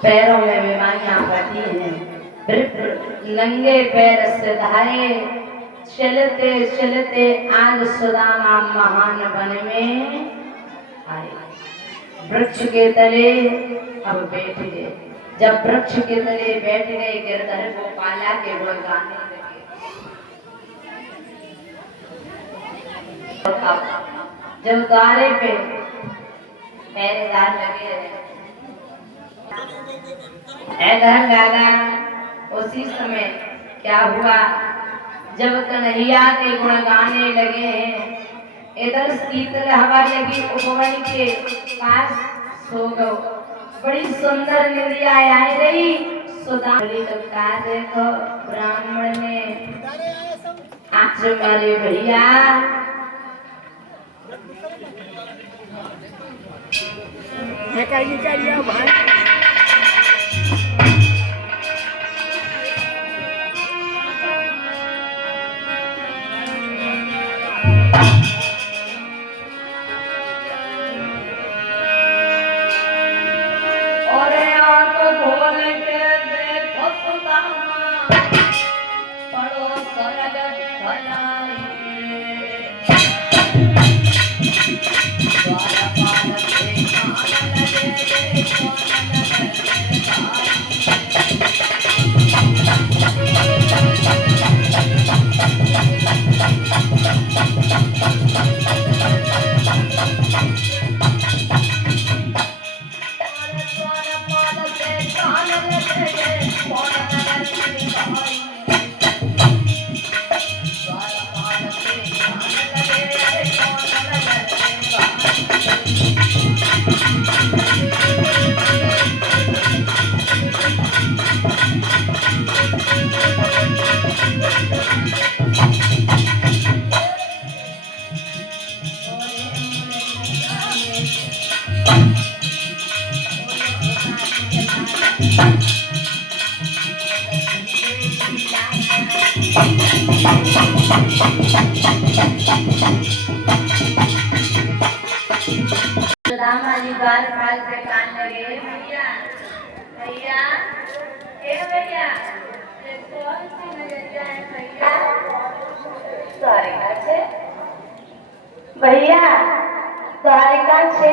पैरों में बीमारियां पड़ी हैं, नंगे पैर सिधाए चलते चलते आज सुदामा महान वन में आए। वृक्ष के तले अब बैठ गए। जब वृक्ष के तले बैठ गए गिरधर गोपाला के गुण गाने लगे। जब द्वारे पे पहरेदार लगे दादा, उसी समय क्या हुआ जब कन्हैया के गुण गाने लगे हैं, इधर शीतल हवा लगी उपवन के पास सो गो। बड़ी सुंदर निद्रा आई रही। सुदामा का देखो ब्राह्मण ने आज मारे भैया भाई सुदामा जी द्वार पाल से कान लगे। भैया भैया भैया कौन सी नजरिया है भैया? द्वारिका से भैया, द्वारिका से।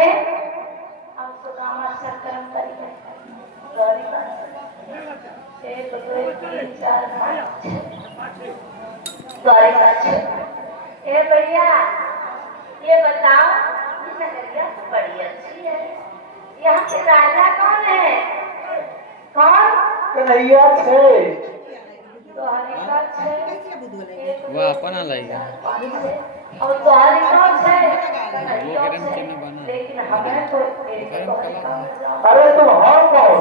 अब सुदामा कर्म करिए। द्वारिका से 1 2 3 4 5 द्वारिका से। ए भैया ये बताओ, नगरिया तो बड़ी अच्छी है, यहाँ के राजा कौन है? कौन? कन्हैया छे। द्वारिका छे। वो अपना लाएगा और द्वारिका छे कन्हैया छे, लेकिन हमें तो अरे तुम हो कौन?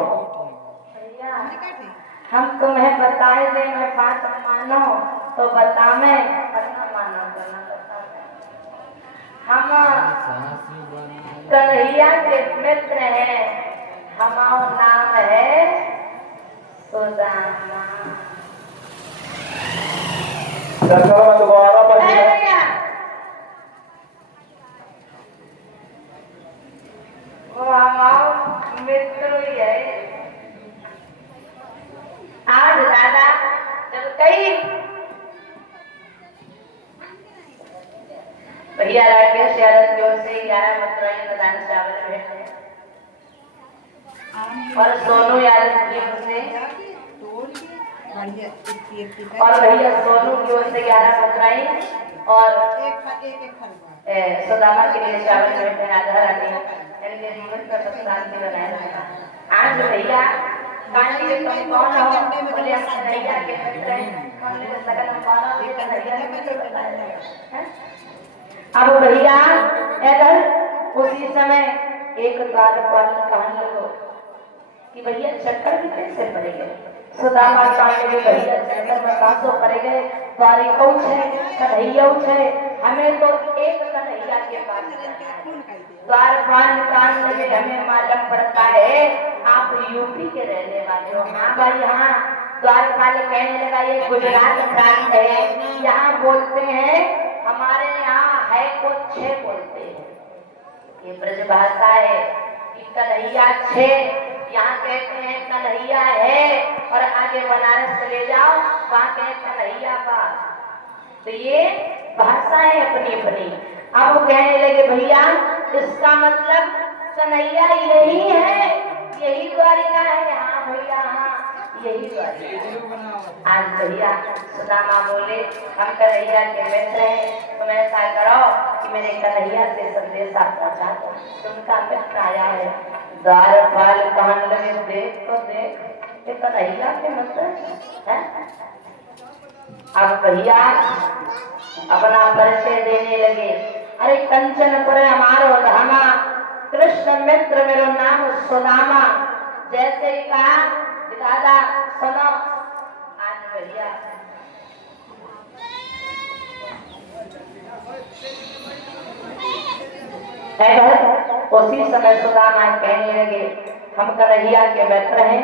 भैया हम तुम्हें बताए दे, मैं बात मानो तो बतावे, वरना मानो तो ना बतावे। हम कन्हैया के मित्र हैं, हमारा नाम है सुदामा। दोबारा वो हमारा मित्र ही है। आज दादा जब कई भैया राकेश यादव की ओर से 11 मथुराई मैदान चावल भेंटे और सोनू यादव की ओर से और भैया सोनू की ओर से 11 मथुराई और सुदामा के लिए चावल भेंटे। राधा रानी इनके जीवन का सुख शांति बनाए। आज भैया कांटी के तुम कौन हो? बोले कन्हैया के मित्र हैं। हमने लगन हमारा भी कन्हैया के मित्र बताया है। अब भैया इधर उसी समय एक द्वारपाल कहने लगो कि भैया चक्कर भी कैसे पड़े गए। सुदामा कहने लगे भैया चक्कर में कासो पड़े गए, द्वारिका छे कन्हैया छे, हमें तो एक कन्हैया के पास जाना है। द्वारपाल कहने लगे हमें मालूम पड़ता है आप यूपी के रहने वाले हो। हाँ भाई हाँ। द्वारपाल कहने लगा ये गुजरात प्रांत है, यहाँ बोलते हैं हमारे यहाँ है को छे बोलते हैं, ये ब्रज भाषा है कि कन्हैया छे, यहाँ कहते हैं कन्हैया है, और आगे बनारस चले जाओ वहाँ कहते हैं कन्हैया पास। तो ये भाषा है अपनी अपनी। अब वो कहने लगे भैया इसका मतलब कन्हैया यही है, यही द्वारिका है। हाँ भैया हाँ यही द्वारिका। आज भैया सुदामा बोले हम कन्हैया के मित्र हैं, तुम ऐसा करो कि मेरे कन्हैया से संदेशा पहुंचा दो, तुमका मित्र आया है। द्वारपाल कहने लगे देख तो देख ये कन्हैया के मित्र है। अब भैया अपना परिचय देने लगे, अरे कंचनपुर हमारो धामा, कृष्ण मित्र मेरो नाम सुदामा। जैसे ही कहा दादा सुनो, आज भैया उसी समय सुदामा कहने लगे हम कन्हैया के मित्र हैं।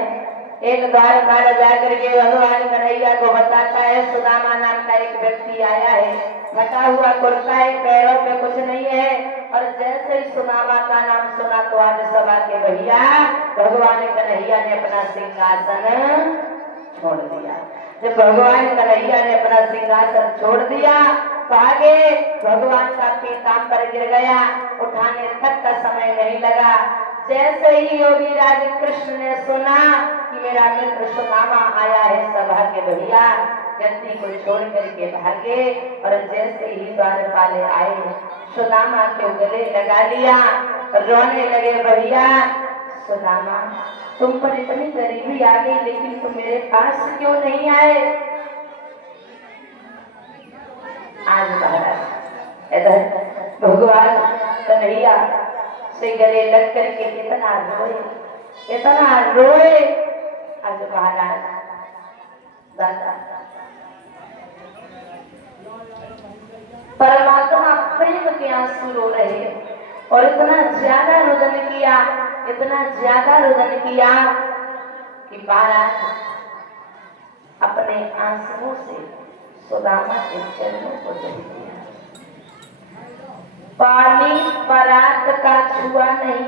एक द्वारपाल जाकर के भगवान कन्हैया को बताता है सुदामा नाम का एक व्यक्ति आया है, फटा हुआ कुर्ता है, पैरों पे कुछ नहीं है। और जैसे ही सुदामा का नाम सुना तो आज सभा के भैया भगवान कन्हैया ने अपना सिंहासन छोड़ दिया। जब भगवान कन्हैया ने अपना सिंहासन छोड़ दिया तो आगे भगवान का पीताम्बर गिर गया, उठाने तक का समय नहीं लगा। जैसे ही योगी राज कृष्ण ने सुना कि मेरा मित्र सुदामा आया है, सभा के भैया गद्दी को छोड़ करके भागे। और जैसे ही द्वारपाल आए सुदामा के गले लगा लिया, रोने लगे भैया सुदामा तुम पर इतनी गरीबी आ गई लेकिन तुम मेरे पास क्यों नहीं आए। आज महाराज इधर भगवान कन्हैया से गले लग करके इतना रोए। आज महाराज दादा परमात्मा प्रेम के आंसू रो रहे और इतना ज्यादा रुदन किया, इतना ज्यादा रुदन किया कि महाराज अपने आंसुओं से सुदामा के चरणों को धो दिया। पानी परात का छुआ नहीं,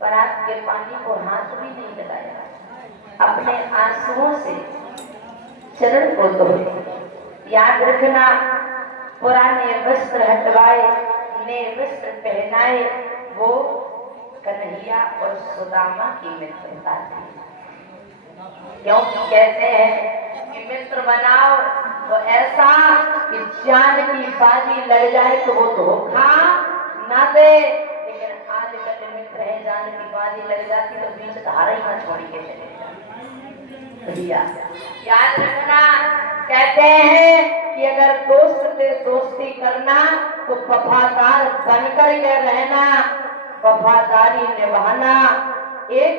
परात के पानी को हाथ भी नहीं लगाया, अपने आंसुओं से चरण को धोए। याद रखना पुराने वस्त्र हटवाए, नए वस्त्र पहनाए, वो कन्हैया और सुदामा की मित्रता थी। क्योंकि कहते हैं कि मित्र बनाओ तो ऐसा कि जान की बाजी लग जाए तो वो धोखा ना दे, लेकिन आज कल मित्र है जान की बाजी लग जाती तो बीच धारा ही ना छोड़ के चले जाते। भैया याद रखना, कहते हैं कि अगर दोस्त से दोस्ती करना तो वफादार बनकर के रहना, वफादारी निभाना। एक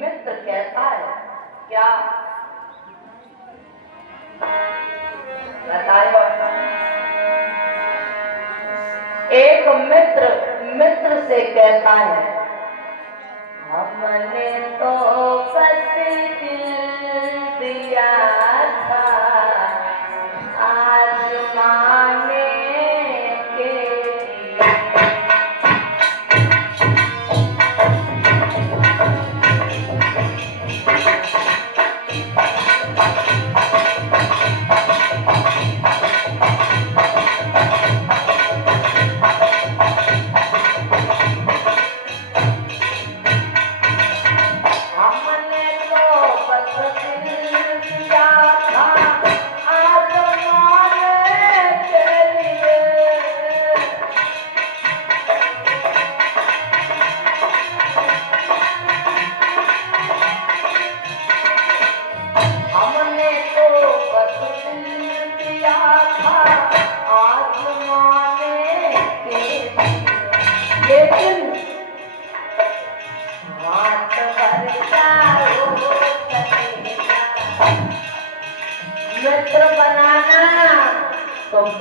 मित्र कहता है क्या बताओ, एक मित्र से कहता है हमने तो बस दिल दिया था आजमाने के लिए। हमने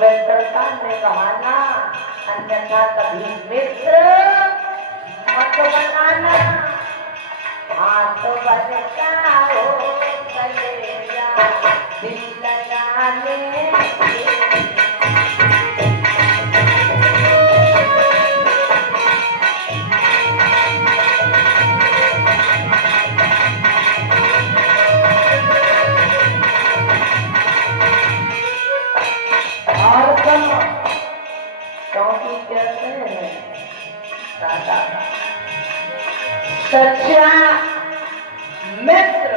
मित्रता निभाना, अन्यथा कभी मित्र मत बनाना। हाथ बचता हो कलेजा दिल लगाने और सुनो, क्योंकि कहते हैं दादा सच्चा मित्र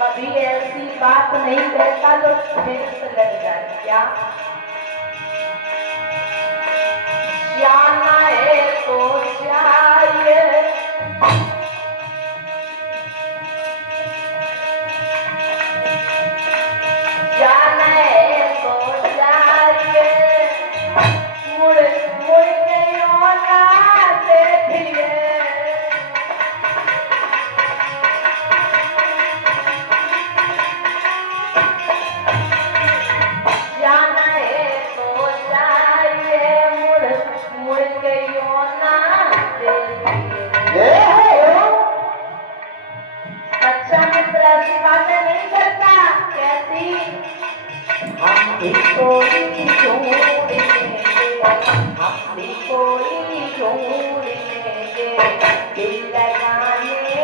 कभी ऐसी बात नहीं कहता जो ठेस लग जाए। क्या जाना है तो चाहिए, जाना है तो चाहिए, मुड़ मुड़ के यूं ना देखिए। जाना है तो चाहिए, मुड़ मुड़ के यूं ना देखिए। ये है सच्चा मित्र ऐसी बातें नहीं करता। कैसी? हम भी कोई ढूंढ लेंगे, हम भी कोई ढूंढ लेंगे दिल लगाने के।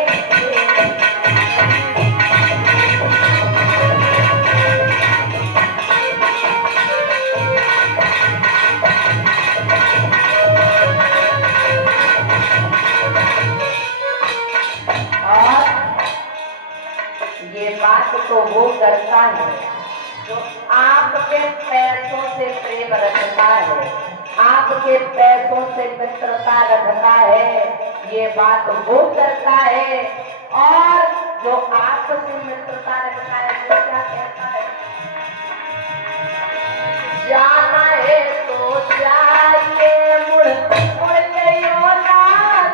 और ये बात तो वो करता है जो आपके पैसों से प्रेम रखता है, आपके पैसों से मित्रता रखता है। ये बात वो करता है। और जो आपसे मित्रता रखता है वो क्या कहता है? जाना है तो चाहिए, मुड़ मुड़ के यूं ना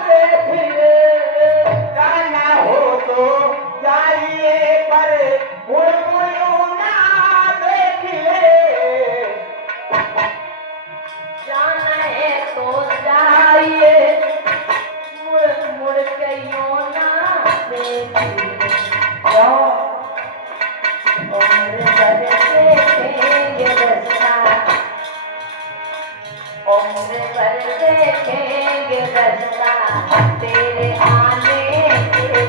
देखिए। जाना हो तो चाहिए पर मुड़ मुड़ यूं ना देखिए। जाना है तो चाहिए, मुड़ मुड़ के यूं ना देखिए। क्यों? उम्र भर देखेंगे रास्ता, उम्र भर देखेंगे रास्ता तेरे आने के लिए।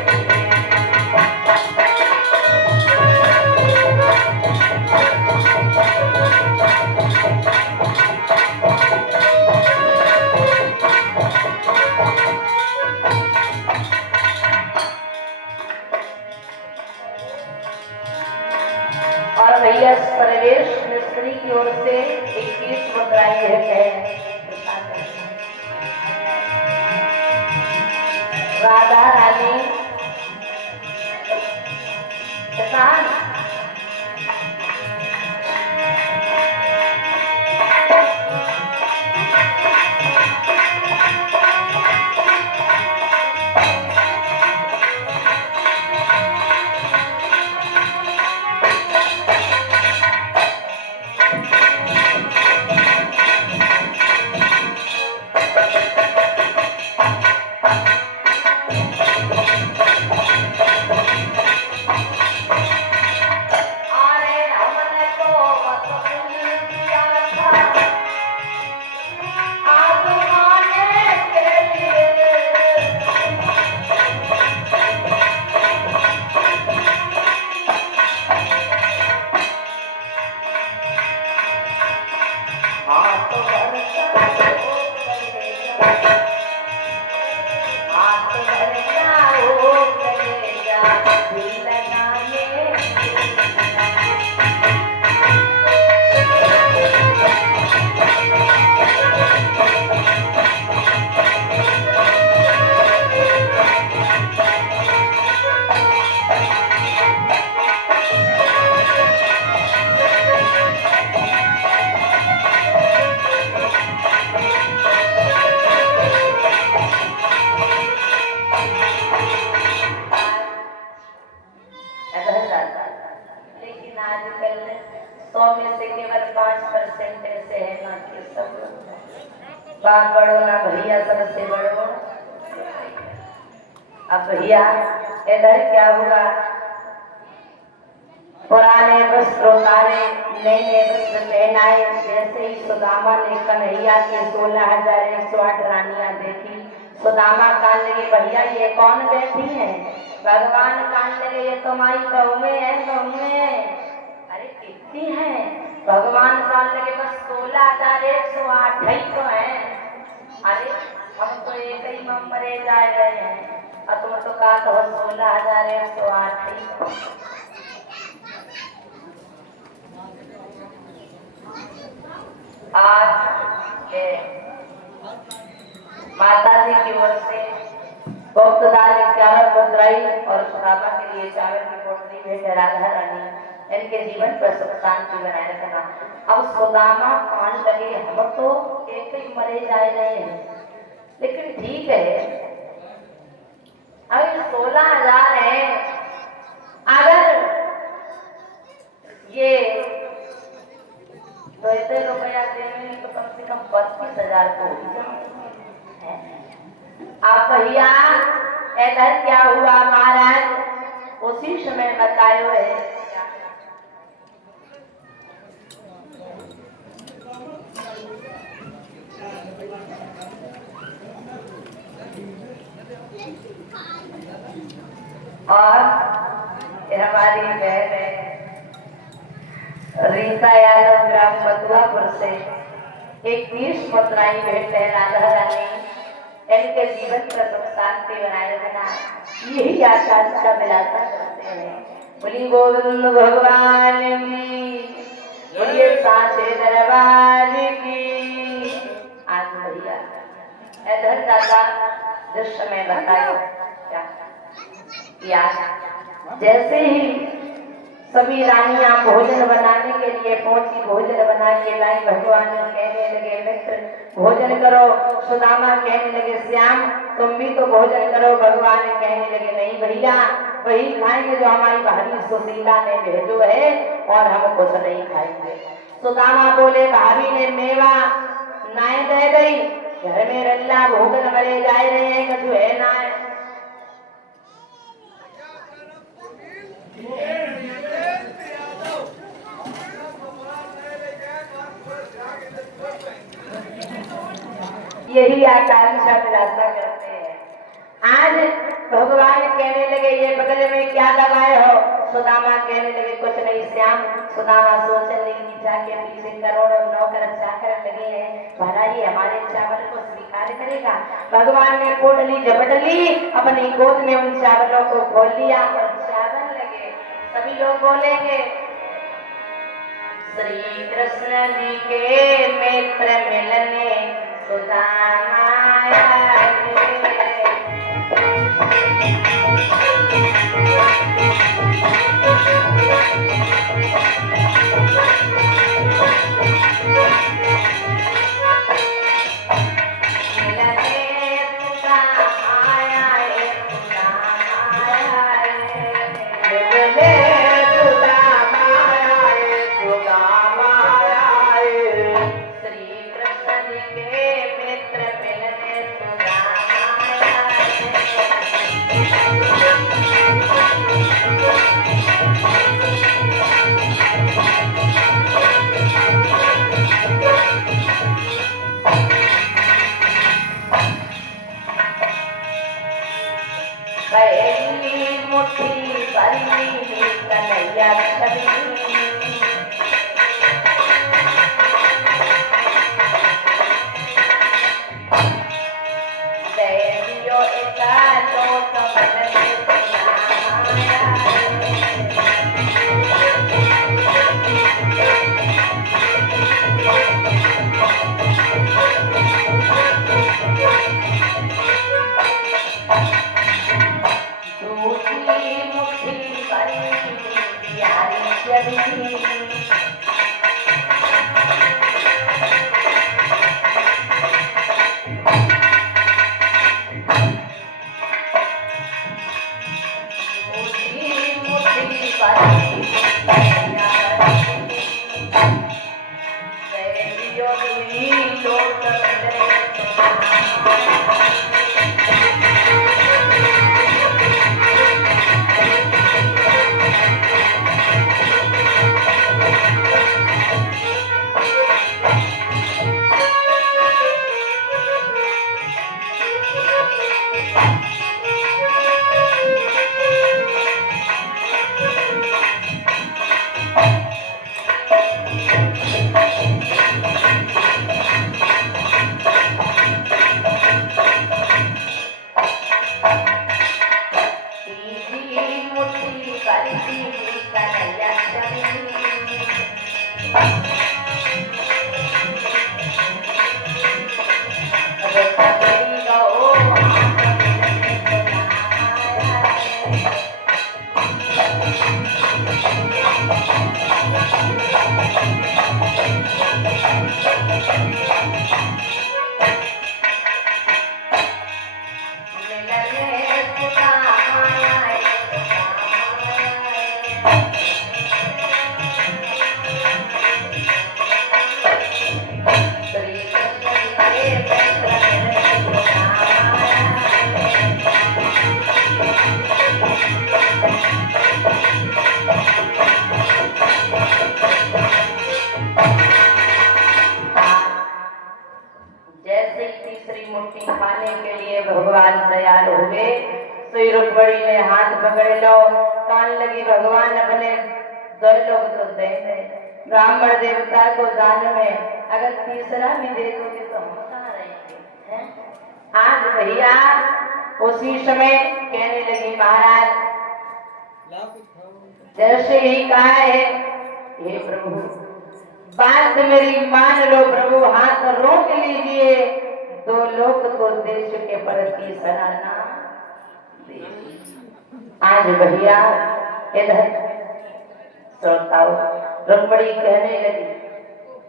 और भैया सर्वेश मिस्त्री की ओर से 21 मुद्राएं है। राधा रानी किसान बाप बड़ो ना भैया सबसे बड़ो। अब भैया इधर क्या हुआ, पुराने वस्त्र उतारे, नए नए वस्त्र पहनाए। जैसे ही सुदामा ने कन्हैया की 16,108 रानियां देखी, सुदामा कहने लगे भैया ये कौन बैठी है? भगवान कहने लगे ये तुम्हारी बहुएं हैं, बहुएं। अरे कितनी है? भगवान कहने लगे बस 16,108 ही तो है। अरे हम तो एक ही में मरे जा रहे हैं और तुम तो कहा तो 16,108 ही। आज ये माता जी की ओर से गुप्तदार 51 मुद्राई और सुदामा के लिए चावल की पोटली भेंट राधा रानी, इनके जीवन पर सुख शांति बनाए रखना। अब सुदामा मान लगे हम तो एक ही मरे जा रहे हैं, लेकिन ठीक है अभी 16,000 है, अगर ये तो इतने रुपया देंगे तो कम से कम 32,000 को है। आप भैया इधर क्या हुआ महाराज, उसी समय बतायो है। और हमारी बहन है रीता यादव ग्राम मधुआपुर से 21 मुद्राएं भेंट है राधा रानी, इनके जीवन पर सुख शांति बनाए रखना, यही आकांक्षा विलासा करते हैं। बोली गोविंद भगवान की, बोलिए साचे दरबार की। आज भैया इधर दादा जिस समय बताया क्या या जैसे ही सभी रानियां भोजन बनाने के लिए पहुंची, भोजन बना के लाई, भगवान कहने लगे मित्र भोजन करो, सुदामा कहने लगे श्याम तुम भी तो भोजन करो, भगवान कहने लगे नहीं भैया वही खाएंगे जो हमारी भाभी सुशीला ने भेजो है और हम कुछ नहीं खाएंगे। सुदामा बोले भाभी ने मेवा नाय दे गई, घर में रल्ला भोजन मरे जा रहे हैं कछु है ना है। यही आकांक्षा विलासा करते हैं। आज भगवान कहने लगे ये बगल में क्या लगाए हो? सुदामा कहने लगे कुछ नहीं श्याम। सुदामा सोचने लगी जाके पीछे करोड़ों नौकर चाकर लगे हैं, भला ये हमारे चावल को स्वीकार करेगा? भगवान ने पोटली झपट ली, अपनी गोद में उन चावलों को खोल लिया और चावल लगे। सभी लोग बोलेंगे श्री कृष्ण जी के मित्र मिलने सुदामा तीसरी मुट्ठी खाने के लिए भगवान तैयार हुए। तो रुक्मणी ने हाथ पकड़ लो, कान लगी भगवान अपने दो लोग तो दे दे, ब्राह्मण देवता को दान में, अगर तीसरा भी दे दोगे तो हम कहाँ रहेंगे, हैं? आज भैया उसी समय कहने लगी महाराज, जैसे ही कहा है, हे प्रभु बात मेरी मान लो प्रभु, हाथ रोक लीजिए, दो लोग तो दे चुके पर तीसरा ना दे। आज भैया इधर श्रोताओ रुक्मणी कहने लगी,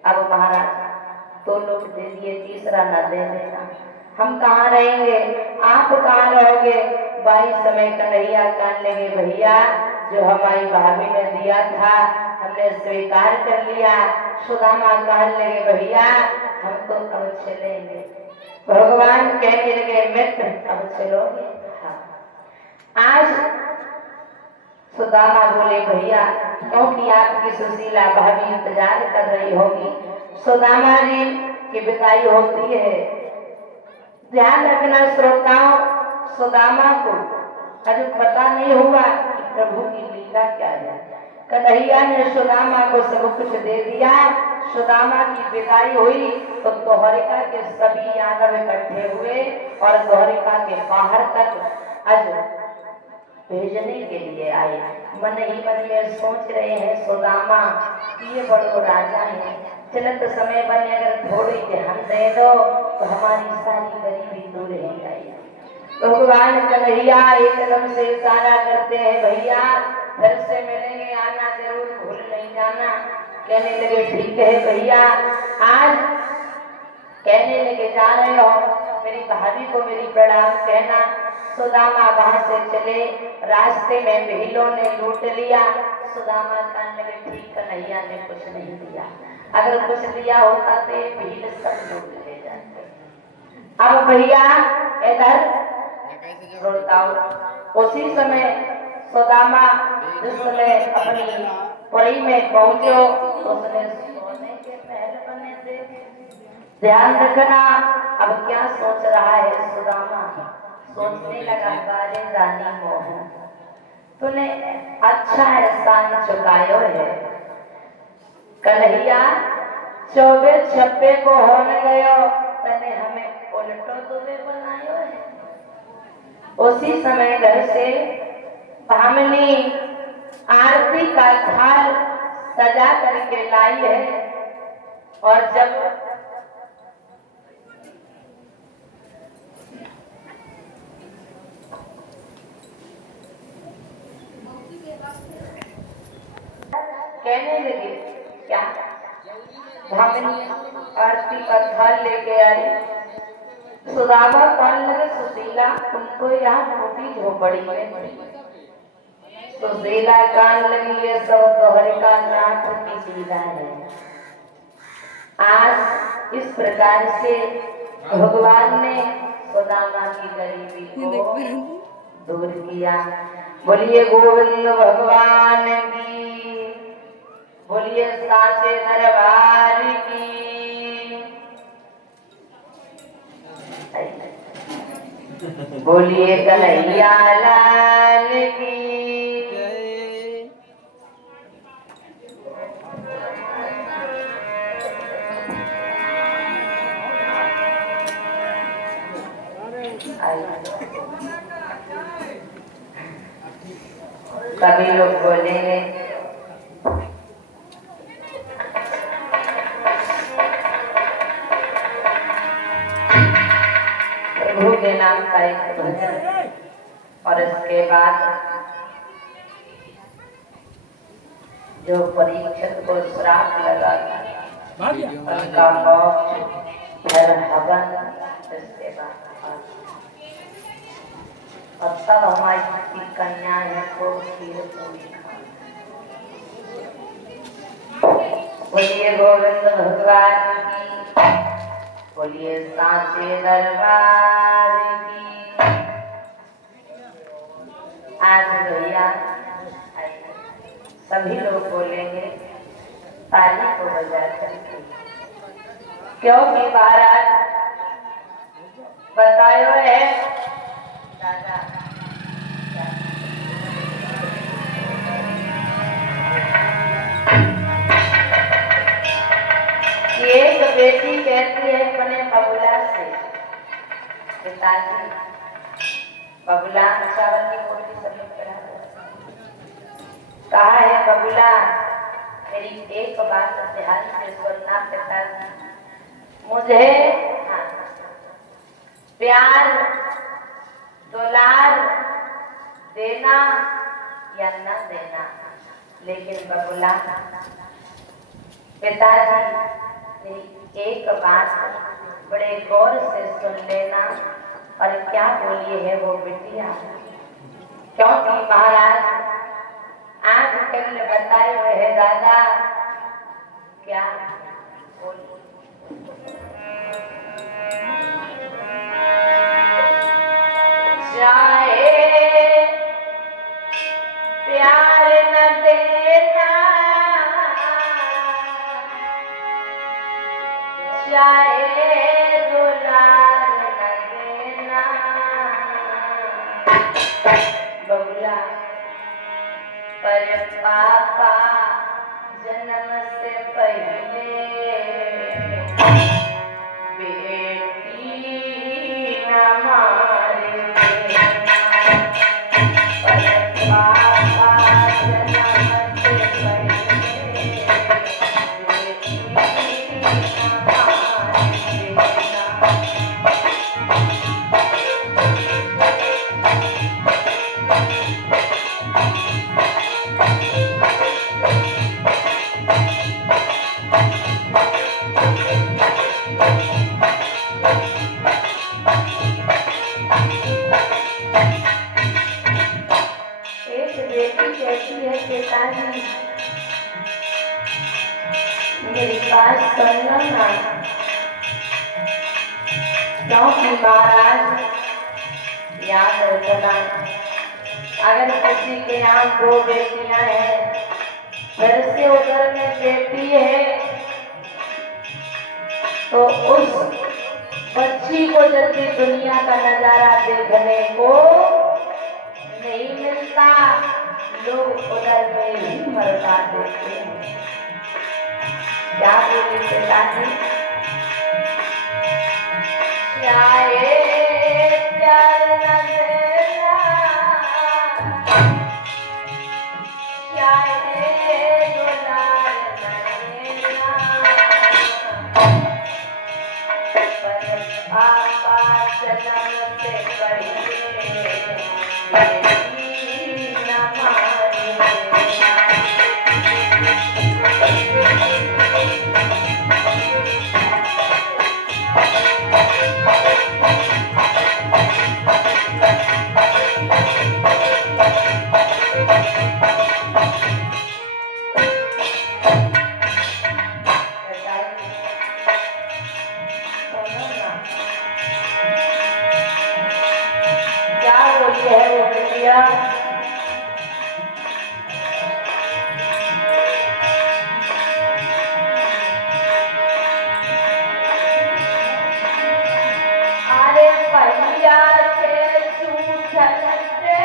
अब महाराज दो लोग दे दिए, तीसरा ना दे देना, हम कहाँ रहेंगे, आप कहाँ रहोगे। बाई समय कन्हैया कहने लगे, भैया जो हमारी भाभी ने दिया था हमने स्वीकार कर लिया। सुदामा कहने लगे, भैया हम तो अब चलेंगे। भगवान कहने लगे, मित्र अब चलोगे। हाँ। आज सुदामा बोले, भैया क्योंकि आपकी सुशीला भाभी इंतजार कर रही होगी, सुदामा जी की विदाई होती है। ध्यान रखना श्रोताओं, सुदामा को अभी पता नहीं हुआ कि प्रभु की लीला क्या है। कन्हैया ने सुदामा को सब कुछ दे दिया। सुदामा की विदाई हुई तो द्वारिका के सभी यादव इकट्ठे हुए और द्वारिका के बाहर तक आज भेजने के लिए आए। मन ही मन में सोच रहे हैं, सुदामा ये बड़ो राजा है, चलत समय बने अगर थोड़ी ध्यान दे दो तो हमारी सारी गरीबी दूर हो जाएगी। भगवान कन्हैया एकदम से इशारा करते हैं, भैया घर से मिलेंगे, आना जरूर, भूल नहीं जाना। कहने लगे, ठीक है भैया। आज कहने लगे, जा रहे हो मेरी भाभी को मेरी प्रणाम कहना। सुदामा वहां से चले, रास्ते में भीलों ने लूट लिया। सुदामा कहने लगे, ठीक कन्हैया ने कुछ नहीं दिया, अगर कुछ दिया होता तो ये भील सब लूट ले जाते। अब भैया इधर उसी समय सुदामा जिस समय अपनी पुरी में पहुंचो, उसने सोने के महल बने थे। ध्यान रखना, अब क्या सोच रहा है सुदामा, सोचने लगा, बारे रानी मोहन तूने अच्छा एहसान चुकायो है। कन्हैया 24 छप्पे को होने गयो, तने हमें उल्टो दुबे बनायो है। उसी समय घर से भामिनी आरती का थाल सजा करके लाई है और जब कहने लगे, क्या भामिनी आरती का थाल लेके आई। सुदामा कहने लगे, सुशीला तुम तो यहाँ छोटी झोपड़ी में। सुशीला कहने लगी, ये सब द्वारिका नाथ की लीला है। आज इस प्रकार से भगवान ने सुदामा की गरीबी को दूर किया। बोलिए गोविंद भगवान की, बोलिए साचे दरबार की। बोलिए कन्हैया लाल की। सभी लोग बोलेंगे, प्रभु के नाम का एक भजन, और इसके बाद जो परीक्षित को श्राप लगा था उनका मोक्ष फिर हवन, इसके बाद और तब हमारी कन्या है को खीर पूरी। बोलिए गोविंद भगवान की, बोलिए साचे दरबार की। आज भैया सभी लोग बोलेंगे ताली को बजा करके, क्योंकि महाराज बतायो है दादा कि एक बेटी कहती है अपने बबुला से, पिताजी बबुला चावल की रोटी सब्जी करा दो। कहा है बबुला मेरी एक बात ध्यान से सुनना पिताजी, मुझे प्यार दुलार देना या न देना, लेकिन बबुला पिताजी मेरी एक बात बड़े गौर से सुन लेना। और क्या बोलिए है वो बिटिया, क्योंकि महाराज आज कल बताए हुए है दादा क्या बोलिए। चाहे प्यार न देना, चाहे दुलार न देना, बबुला पर पापा जन्म से पहले बेटी न मारे देना, पर पापा जन्म से पहले बेटी न मारे देना। एक बेटी कहती है पिताजी मेरी बात सुनना ना, क्योंकि महाराज याद रखना अगर किसी के यहाँ दो बेटियां हैं, घर से उधर में बेटी है, तो उस बच्ची को जल्दी दुनिया का नजारा देखने को नहीं मिलता, लोग उधर में ही मरवा देते हैं। क्या बोले पिताजी, चाहे प्यार न देना, चाहे दुलार न देना, पर पापा जन्म से पहले बेटी न मारे देना। क्या बोली है वो बिटिया, अरे भैया के सूझन से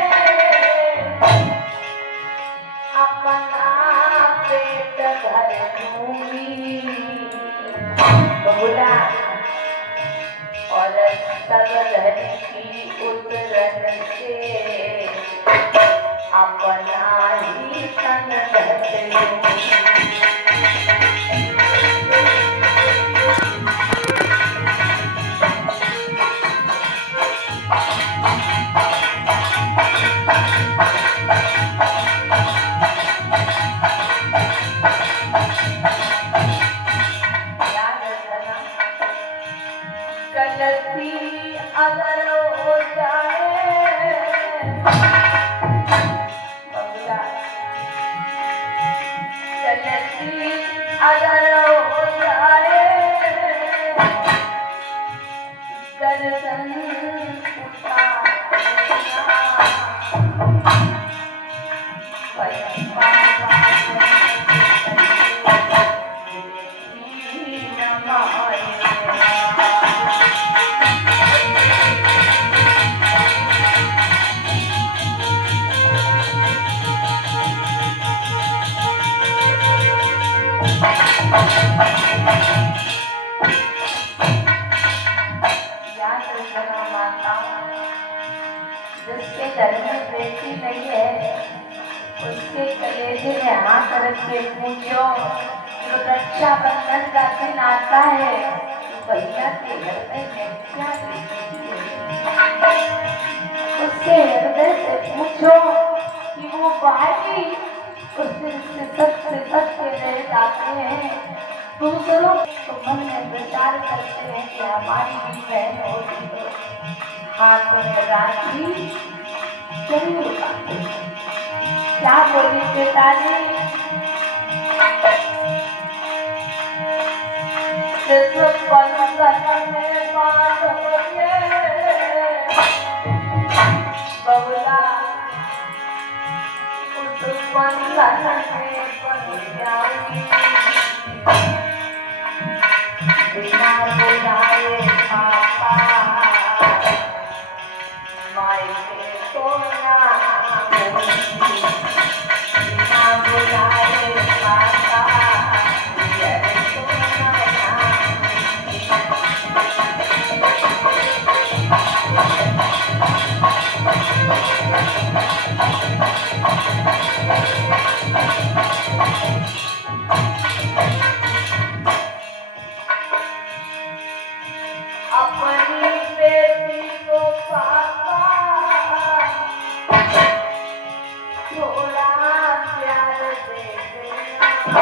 अपना पेट भर दूंगी, बबुला और सब धन की उतरन से अपना ही तन ढक लूंगी। याद रखना गलती अगर हो जाए, बबुला गलती अगर हो जाए, गर्दन उठा देना, जिसके घर में बेटी नहीं है उसके कलेजे में हाथ रख के पूछो, जो रक्षाबंधन का दिन आता है भैया के घर में मैं क्या देखती है? उसके हृदय से पूछो कि वो भाई उस दिन से सत्य रह जाते हैं, दूसरों तो मन में विचार करते हैं कि हमारी भी बहन होगी तो हाथ में राखी जरूर बांधे। क्या बोली पिताजी? बबला उस बंधन में बंध जाऊंगी, बिना बुलाए पापा मायके को ना आऊंगी, बिना बुलाए पापा पियर को ना अपनी बेटी को पापा थोड़ा प्यार दे देना,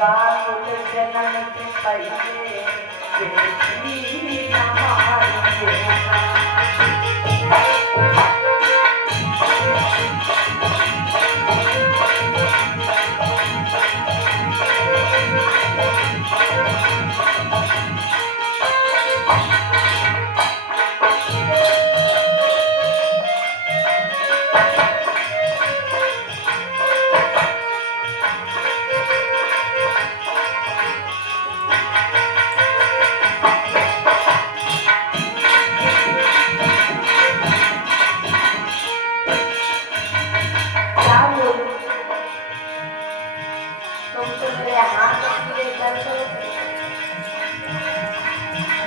बाबुल जन्म के पहले बेटी न मार देना।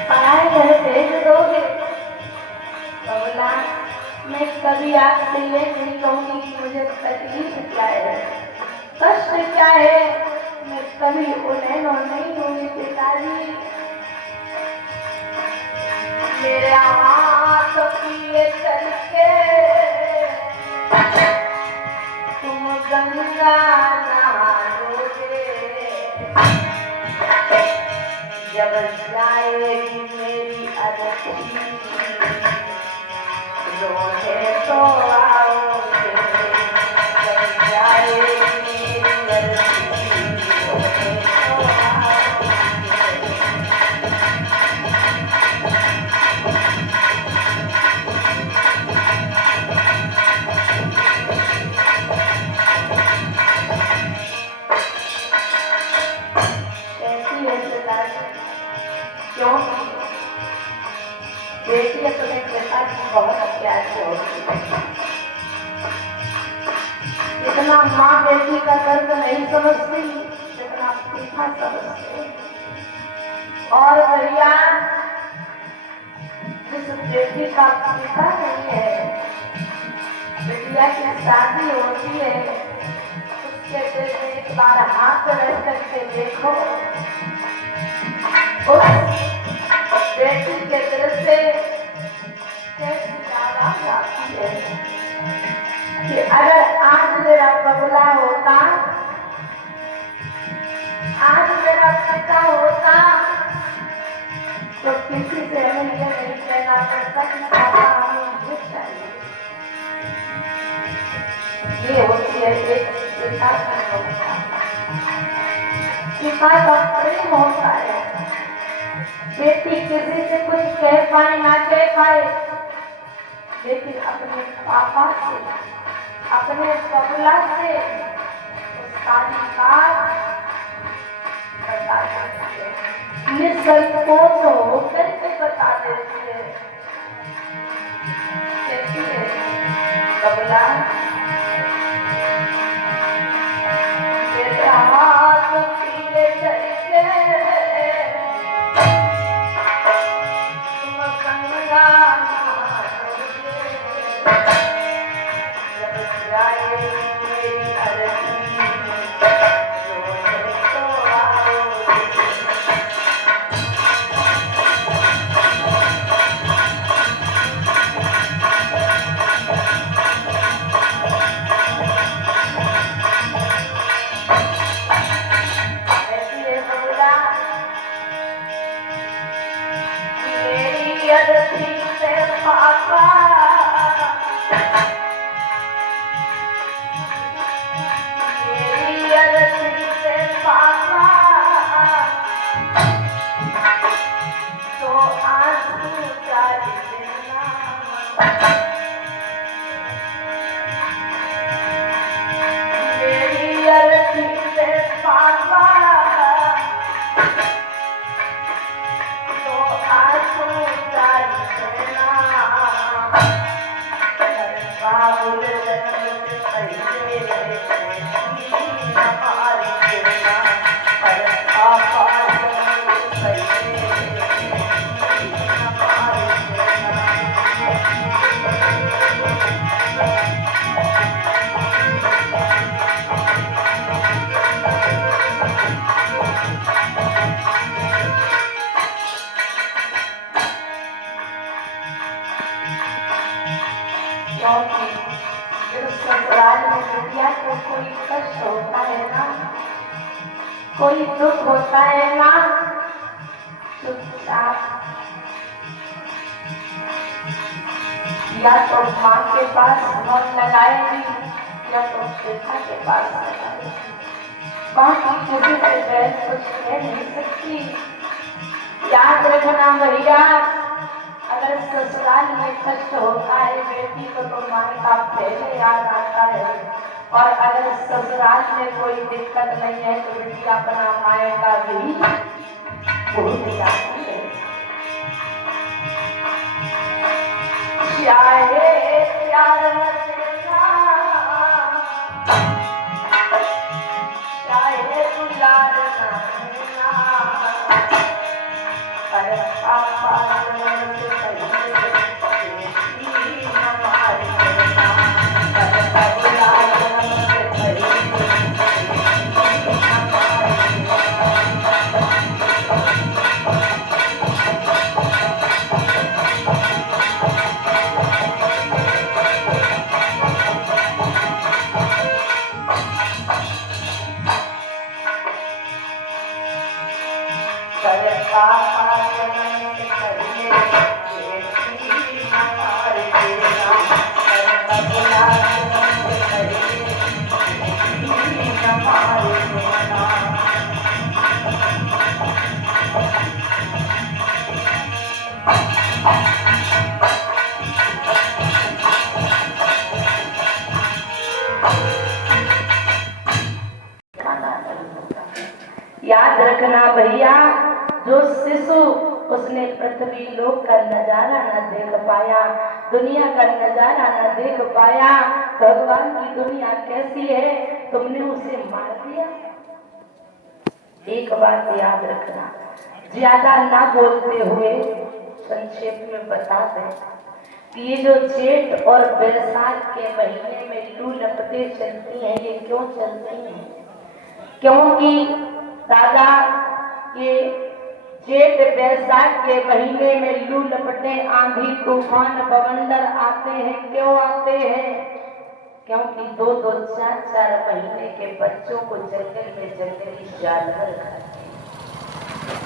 पढ़ाई घर भेज दोगे? बबला मैं कभी आपसे ये नहीं कहूँगी कि मुझे तकलीफ क्या है, कष्ट क्या है, मैं कभी उन्हें नहीं दूंगी पिताजी। मेरे हाथ पिए करके तुम गंगा नहाओगे, जब जाएगी मेरी अरती रोने तो आओगे, जब जाएगी मेरी अरती रोने तो आओगे। क्यों? बेटी अपने पिता की बहुत प्यार से होती है, जितना माँ बेटी का दर्द नहीं समझती जितना पिता समझते। और भैया जिस बेटी का पिता नहीं है, बिटिया की शादी होती है, उसके दिल में एक बार हाथ रख करके देखो, उस बेटी के दिल से कैसी आवाज आती है कि अगर आज मेरा बबला होता, आज मेरा पिता होता, तो किसी से हमें ये नहीं कहना पड़ता कि पापा हमें ये चाहिए। ये होती है एक पिता की ममता, पिता का प्रेम होता है। बेटी किसी से कुछ कह पाए ना कह पाए, लेकिन अपने पापा से, अपने बबला से सारी बात बता देती है, निसंकोच होकर के बता देती है। कहती है बबला तेरा हाथ पीले करके तुम गंगा अरसी से पापा मेरी अरसी से पापा तो आंसू कर देना मेरी अरसी से पापा तो आंसू कर देना बाबुल जन्म से पहले हमारे देना पर पापा जन्म से पहले हमारे क्योंकि जब ससुराल में बिटिया को कोई कष्ट होता है ना, कोई दुख होता है ना, चुपचाप या तो माँ के पास मन लगाएगी या तो पिता के पास लगाएगी। माँ की किसी से बहन कुछ कह नहीं सकती। याद रखना भैया, अगर ससुराल में कष्ट होता है बेटी को तो माँ का पहले याद आता है, और अगर ससुराल में कोई दिक्कत नहीं है तो बेटी अपना माए का भी भूल जाती है। चाहे प्यार न देना, चाहे दुलार न देना, पर पापा जन्म से पहले बेटी हमारी देना, पर दुलार जन्म से पहले बेटी हमारी पापा जन्म से पहले बेटी हमारी देना, पर दुलार जन्म से पहले बेटी हमारी देना। याद रखना भैया, जो शिशु उसने पृथ्वी लोक का नजारा न देख पाया, दुनिया का नजारा न देख पाया, भगवान की दुनिया कैसी है, तुमने उसे मार दिया। एक बात याद रखना, ज्यादा ना बोलते हुए संक्षेप में बता दें कि ये जो जेठ और बैसाख के महीने में लू लपटें चलती हैं, ये क्यों चलती हैं? क्योंकि दादा ये जेठ बैसाख के महीने में लू लपटें, आंधी तूफान बवंडर आते हैं। क्यों आते हैं? क्योंकि 2-2, 4-4 महीने के बच्चों को जंगल में जंगली जानवर खाते हैं।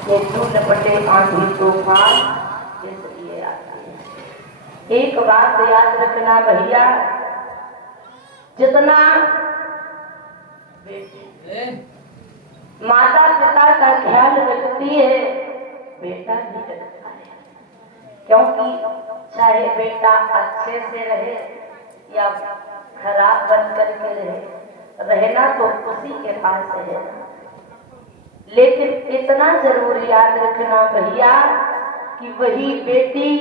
ये लू लपटें, आंधी तूफान इसलिए आते हैं। एक बात याद रखना भैया, जितना माता पिता का ख्याल रखती है बेटा भी रखता है, क्योंकि चाहे बेटा अच्छे से रहे या खराब बन करके रहे, रहना तो उसी के पास है। लेकिन इतना जरूर याद रखना भैया कि वही बेटी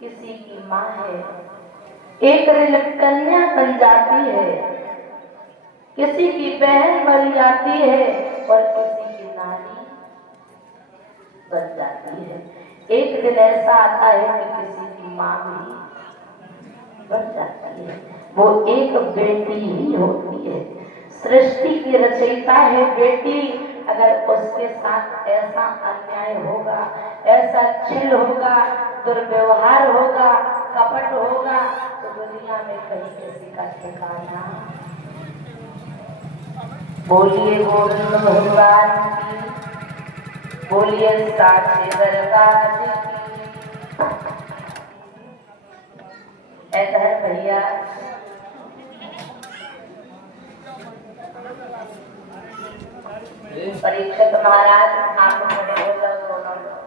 किसी की माँ है, एक कन्या बन जाती है, किसी की बहन बन जाती है और किसी की नानी बन जाती है। एक दिन ऐसा आता है कि किसी की माँ भी बन जाती है। वो एक बेटी ही होती है, सृष्टि की रचयिता है बेटी। अगर उसके साथ ऐसा अन्याय होगा, ऐसा छल होगा, दुर्व्यवहार होगा, कपट होगा, तो दुनिया में कहीं किसी का ठिकाना। बोलिए गोविंद भगवान की, बोलिए साचे दरबार की। भैया परीक्षित महाराज आप खड़े हो जाओ दोनों लोग।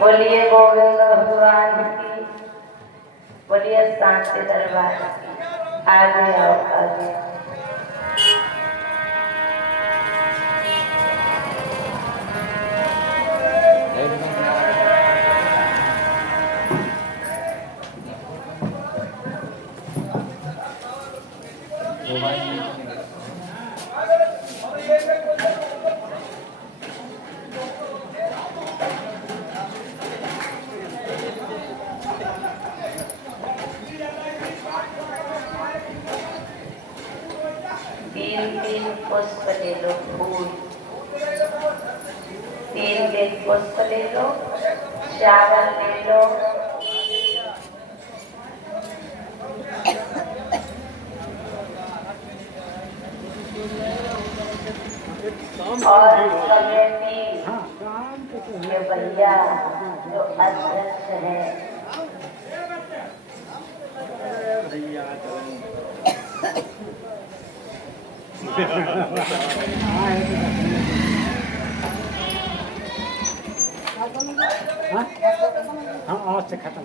बोलिए गोविंद भगवान की, बोलिए सांचे दरबार की। आगे आओ आगे। तीन तीन पुष्प ले लो, फूल तीन तीन पुष्प ले लो, चावल ले लो, और कमेटी के भैया जो अध्यक्ष है आज से खत्म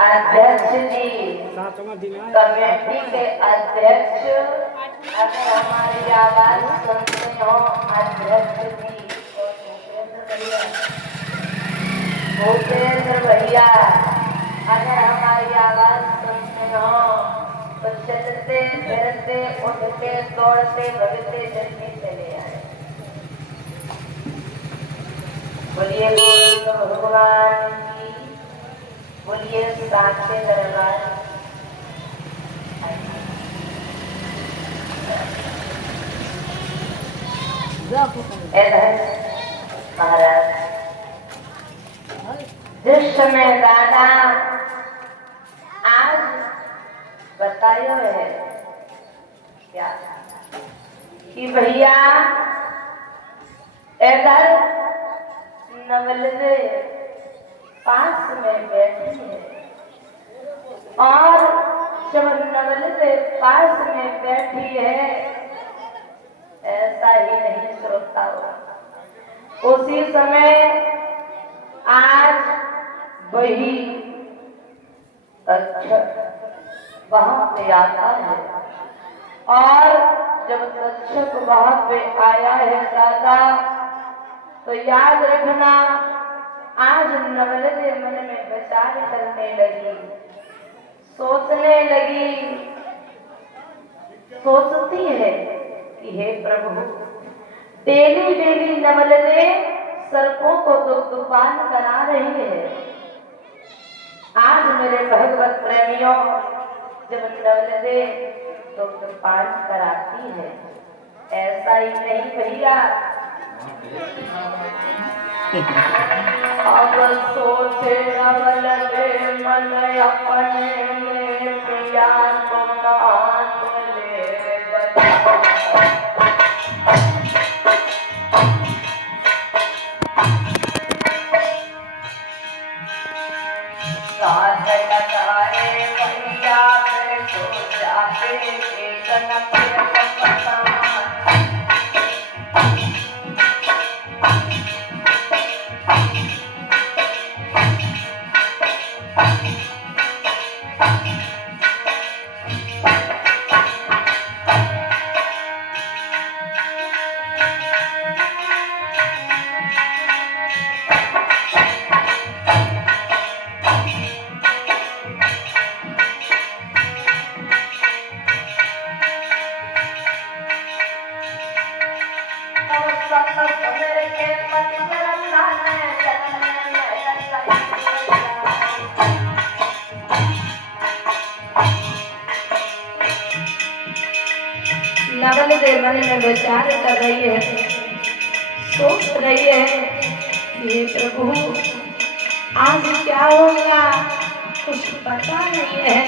अध्यक्ष जी, कमेटी के अध्यक्ष, अगर हमारी आवाज सुनते हो अध्यक्ष जी और भूपेंद्र भैया, अगर हमारी आवाज सुनते हो तो चलते फिरते उठते दौड़ते भगते जल्दी चले आए। बोलिए गोविंद भगवान की, बोलिए सांचे दरबार। महाराज जिस समय दादा आज बतायो है क्या कि भैया इधर नवलवे पास में बैठी है और जब नवलवे पास में बैठी है, ऐसा ही नहीं श्रोता हो, उसी समय आज वही तक्षक वहां पे आता है और जब तक्षक वहां पे आया है दादा, तो याद रखना आज नवलवे मन में विचार करने लगी, सोचने लगी, सोचती है कि हे प्रभु, डेली डेली नवलवे सर्पों को दुग्धपान करा रही है, आज मेरे भगवत प्रेमियों जब नवलवे दुग्धपान कराती है, ऐसा ही नहीं भैया, अब सोचे नवलवे मन अपने में पिया को नाथ ले नवलवे मन में विचार कर रही है, सोच रही है कि हे प्रभु आज क्या होगा कुछ पता नहीं है।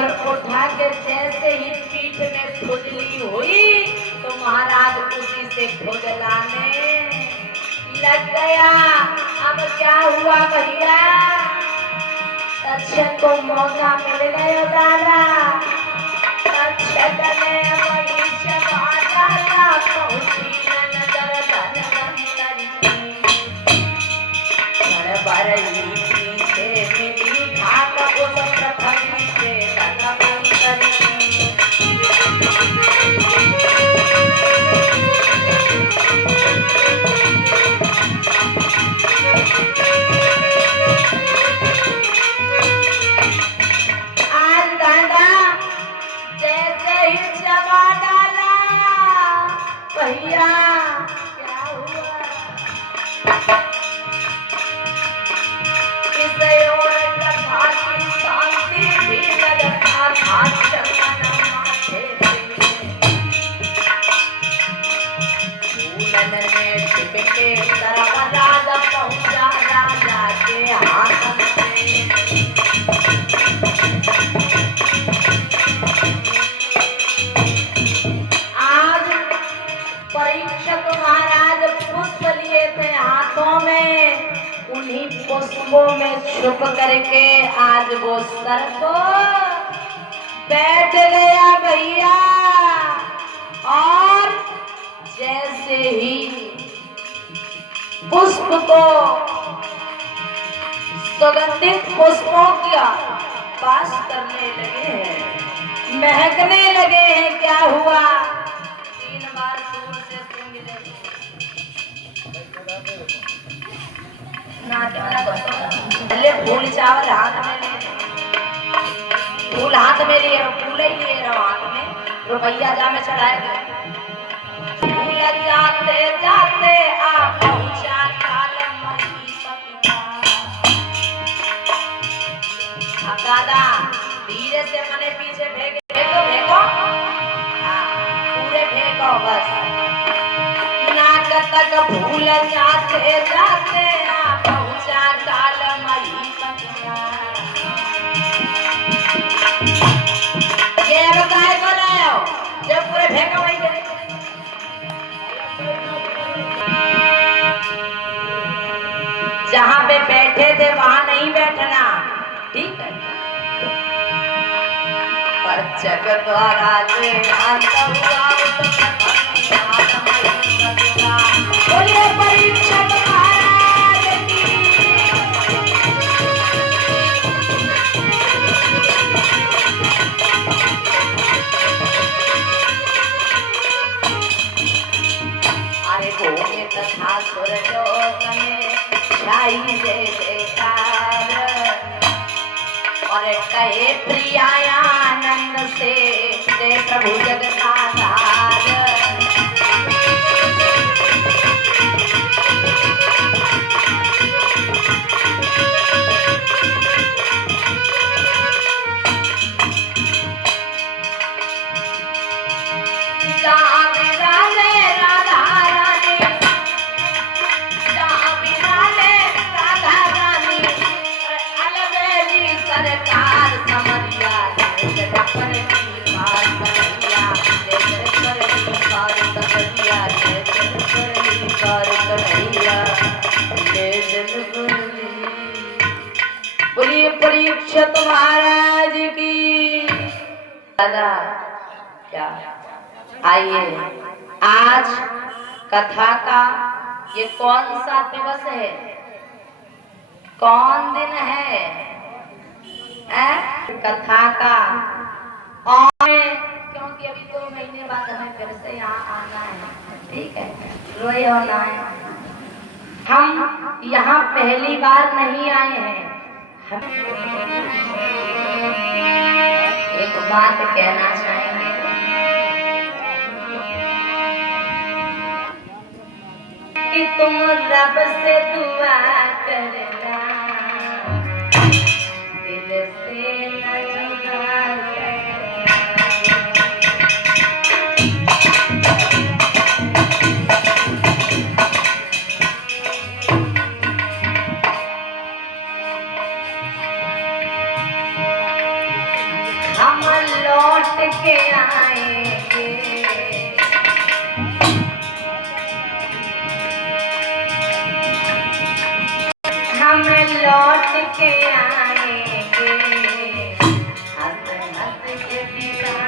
और उठा के जैसे ही पीठ में खुजली हुई तो महाराज उसी से खुजलाने लग गया। अब क्या हुआ भैया, तक्षक को मौका मिल गया दादा। तक्षक ने वही चबाता पहुंची नजर बरई पीछे मिली घाट उस प्रथम से आज दादा जैसे ही चबा डाला भैया क्या हुआ, इसे और कथा की शांति भी लगता था चंदन माथे पे। फूलन में छिपके तरफ राजा पहुंचा राजा के हाथ में। आज परीक्षित महाराज पुष्प लिए थे हाथों में, उन्हीं पुष्पों में छुप करके आज वो सर को बैठ गया भैया। और जैसे ही पुष्प को सुगंधित पुष्पों का पास करने लगे हैं, महकने लगे हैं, क्या हुआ 3 बार दूर से सूंघ ले। पहले फूल चावल हाथ में ले, फूल हाथ में लिए, फूल ही लिए रहो हाथ में, रुपया जा में चढ़ाएगा। फूल जाते जाते आ पहुंचा काल मही पतिया। अब दादा धीरे से मने पीछे फेंको फेंको, पूरे फेंको बस। नाक तक फूल जाते जाते आ पहुंचा काल मही पतिया। ये बताए को लाओ, जब पूरे फेंको वही गए। जहां पे बैठे थे वहां नहीं बैठना, ठीक है। पर जग द्वारा से बोलिए परीक्षक महाराज की। अरे भूमि तथा स्वर्गलोक में छाई जय जयकार, और कहे प्रियानंद से जय प्रभु जगताधार। सरकार समरिया जगतपर की बात करिया, जगतपर की बात करिया, जगतपर की बात करिया, जगतपर। बोलिए परीक्षित महाराज की। दादा क्या आइए, आज कथा का ये कौन सा दिवस है, कौन दिन है कथा का। और क्योंकि अभी 2 महीने बाद हमें फिर से यहाँ आना है, ठीक है, रोए होना है। हम यहाँ पहली बार नहीं आए हैं। हम एक बात कहना चाहेंगे कि तुम रब से दुआ करना, दिल से न जुदा हम लौट के आएंगे। हम लौट के आएंगे, हंस हंस के बिता